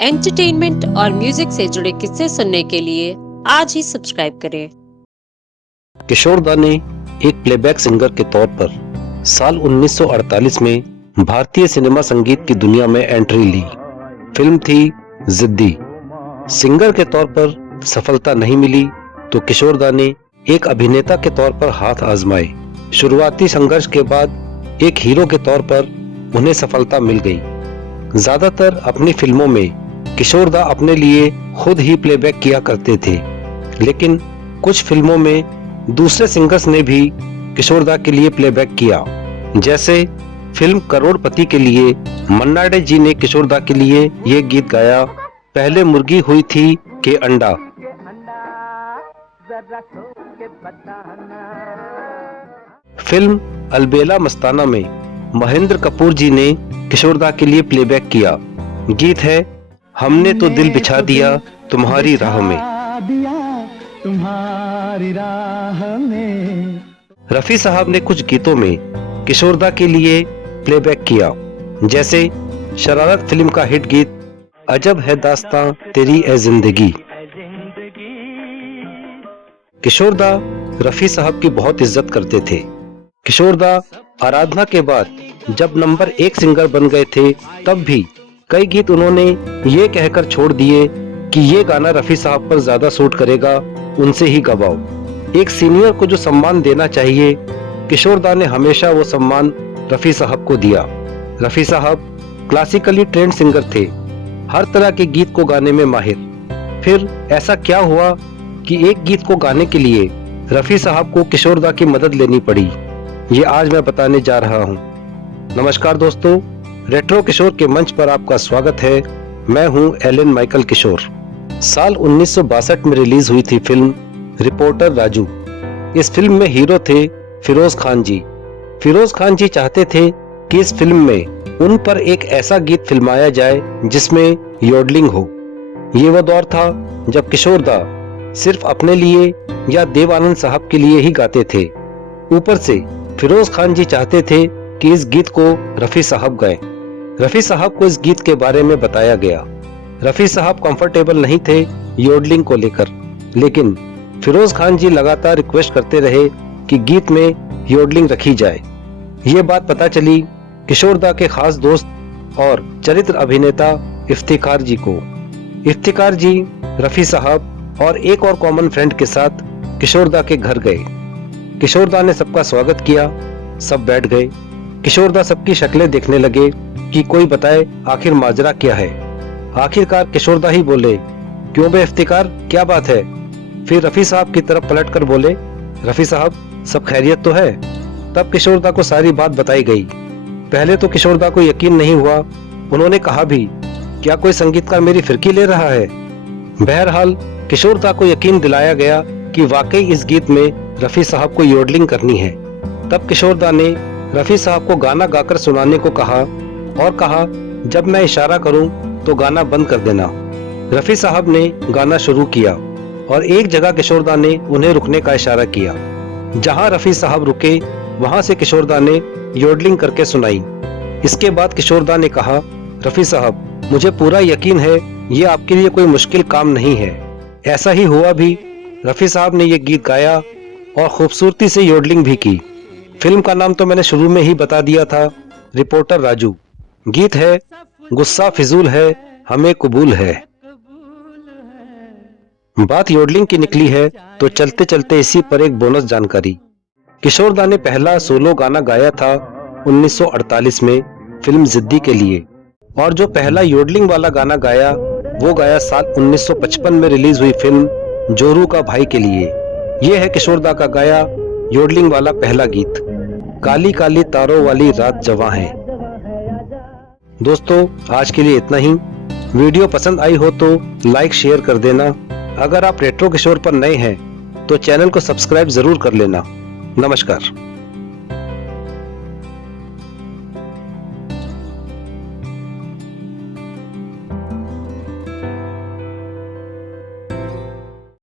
Entertainment और music से जुड़े किस्से सुनने के लिए आज ही सब्सक्राइब करें। किशोर दा ने एक प्लेबैक सिंगर के तौर पर साल 1948 में भारतीय सिनेमा संगीत की दुनिया में एंट्री ली। फिल्म थी जिद्दी। सिंगर के तौर पर सफलता नहीं मिली तो किशोर दा ने एक अभिनेता के तौर पर हाथ आजमाए। शुरुआती संघर्ष के बाद एक हीरो के तौर पर उन्हें सफलता मिल गई। ज्यादातर अपनी फिल्मों में किशोर दा अपने लिए खुद ही प्लेबैक किया करते थे, लेकिन कुछ फिल्मों में दूसरे सिंगर्स ने भी किशोर दा के लिए प्लेबैक किया। जैसे फिल्म करोड़पति के लिए मन्ना डे जी ने किशोर दा के लिए ये गीत गाया, पहले मुर्गी हुई थी के अंडा। फिल्म अलबेला मस्ताना में महेंद्र कपूर जी ने किशोर दा के लिए प्लेबैक किया। गीत है हमने तो दिल बिछा दिया तुम्हारी राह में। रफी साहब ने कुछ गीतों में किशोर दा के लिए प्लेबैक किया, जैसे शरारत फिल्म का हिट गीत अजब है दास्तां तेरी ए जिंदगी। किशोर दा रफी साहब की बहुत इज्जत करते थे। किशोर दा आराधना के बाद जब नंबर 1 सिंगर बन गए थे, तब भी कई गीत उन्होंने ये कहकर छोड़ दिए कि ये गाना रफी साहब पर ज्यादा सूट करेगा, उनसे ही गवाओ। एक सीनियर को जो सम्मान देना चाहिए, किशोर दा ने हमेशा वो सम्मान रफी साहब को दिया। रफी साहब क्लासिकली ट्रेंड सिंगर थे, हर तरह के गीत को गाने में माहिर। फिर ऐसा क्या हुआ कि एक गीत को गाने के लिए रफी साहब को किशोर दा की मदद लेनी पड़ी, ये आज मैं बताने जा रहा हूँ। नमस्कार दोस्तों, रेट्रो किशोर के मंच पर आपका स्वागत है। मैं हूँ एलन माइकल किशोर। साल 1962 में रिलीज हुई थी फिल्म रिपोर्टर राजू। इस फिल्म में हीरो थे फिरोज खान जी। फिरोज खान जी चाहते थे कि इस फिल्म में उन पर एक ऐसा गीत फिल्माया जाए जिसमें योडलिंग हो। ये वो दौर था जब किशोर दा सिर्फ अपने लिए या देव आनंद साहब के लिए ही गाते थे। ऊपर से फिरोज खान जी चाहते थे कि इस गीत को रफी साहब गाएं। रफी साहब को इस गीत के बारे में बताया गया। रफी साहब कंफर्टेबल नहीं थे योडलिंग को लेकर, लेकिन फिरोज खान जी लगातार रिक्वेस्ट करते रहे कि गीत में योडलिंग रखी जाए। ये बात पता चली किशोर दा के खास दोस्त और चरित्र अभिनेता इफ्तिकार जी को। इफ्तिकार जी रफी साहब और एक और कॉमन फ्रेंड के साथ किशोर दा के घर गए। किशोर दा ने सबका स्वागत किया, सब बैठ गए। किशोर दा सबकी शक्लें देखने लगे कि कोई बताए आखिर माजरा क्या है। आखिरकार किशोर दा ही बोले, क्यों बे इफ्तिकार, क्या बात है? फिर रफी साहब की तरफ पलट कर बोले, रफी साहब सब खैरियत तो है? तब किशोर दा को सारी बात बताई गई। पहले तो किशोर दा को यकीन नहीं हुआ। उन्होंने कहा भी, क्या कोई संगीतकार मेरी फिरकी ले रहा है? बहरहाल किशोर दा को यकीन दिलाया गया कि वाकई इस गीत में रफी साहब को योडलिंग करनी है। तब किशोर दा ने रफी साहब को गाना गाकर सुनाने को कहा और कहा, जब मैं इशारा करूं तो गाना बंद कर देना। रफी साहब ने गाना शुरू किया और एक जगह किशोर दा ने उन्हें रुकने का इशारा किया। जहां रफी साहब रुके वहां से किशोर दा ने योडलिंग करके सुनाई। इसके बाद किशोर दा ने कहा, रफी साहब मुझे पूरा यकीन है ये आपके लिए कोई मुश्किल काम नहीं है। ऐसा ही हुआ भी। रफी साहब ने ये गीत गाया और खूबसूरती से योडलिंग भी की। फिल्म का नाम तो मैंने शुरू में ही बता दिया था, रिपोर्टर राजू। गीत है गुस्सा फिजूल है हमें कबूल है। बात योडलिंग की निकली है तो चलते चलते इसी पर एक बोनस जानकारी। किशोर दा ने पहला सोलो गाना गाया था 1948 में फिल्म जिद्दी के लिए, और जो पहला योडलिंग वाला गाना गाया वो गाया साल 1955 में रिलीज हुई फिल्म जोरू का भाई के लिए। ये है किशोर दा का गाया योडलिंग वाला पहला गीत, काली काली तारों वाली रात जवां है। दोस्तों आज के लिए इतना ही। वीडियो पसंद आई हो तो लाइक शेयर कर देना। अगर आप रेट्रो किशोर पर नए हैं तो चैनल को सब्सक्राइब जरूर कर लेना। नमस्कार।